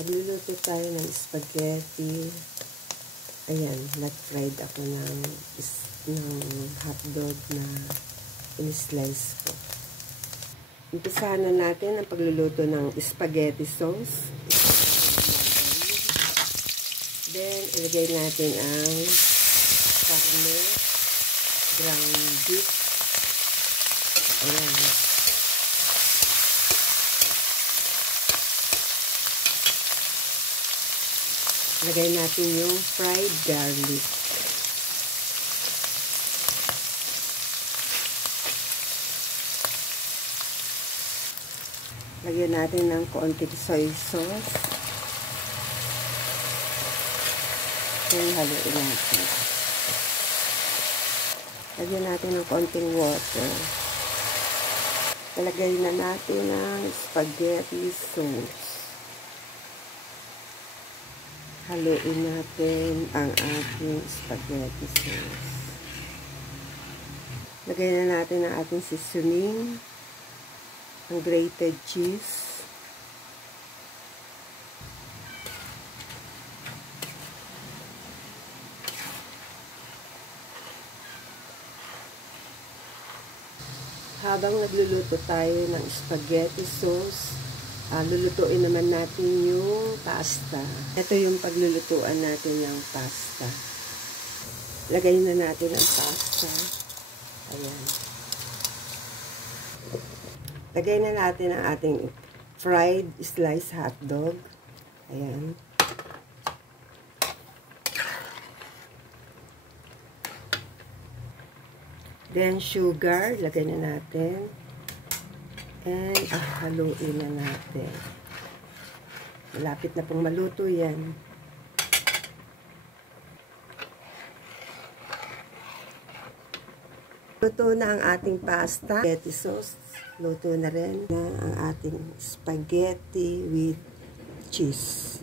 Magluluto tayo ng spaghetti. Ayan, nag-fried ako ng hotdog na in-slice ko. Umpisahan na natin ang pagluluto ng spaghetti sauce. Then, ilagay natin ang karne, ground beef. Ayan. Lagay natin yung fried garlic. Lagyan natin ng konting soy sauce. Then, haluin natin. Lagyan natin ng konting water. Lagay na natin ang spaghetti sauce. Haluin natin ang ating spaghetti sauce. Lagay na natin ang ating seasoning, ang grated cheese, habang nagluluto tayo ng spaghetti sauce, lulutuin naman natin yung pasta. Ito yung paglulutuan natin ng pasta. Lagay na natin ang pasta. Ayan. Lagay na natin ang ating fried sliced hotdog. Ayan. Then sugar, lagay na natin. And, haluin na natin. Malapit na pong maluto yan. Luto na ang ating pasta. Spaghetti sauce. Luto na rin na ang ating spaghetti with cheese.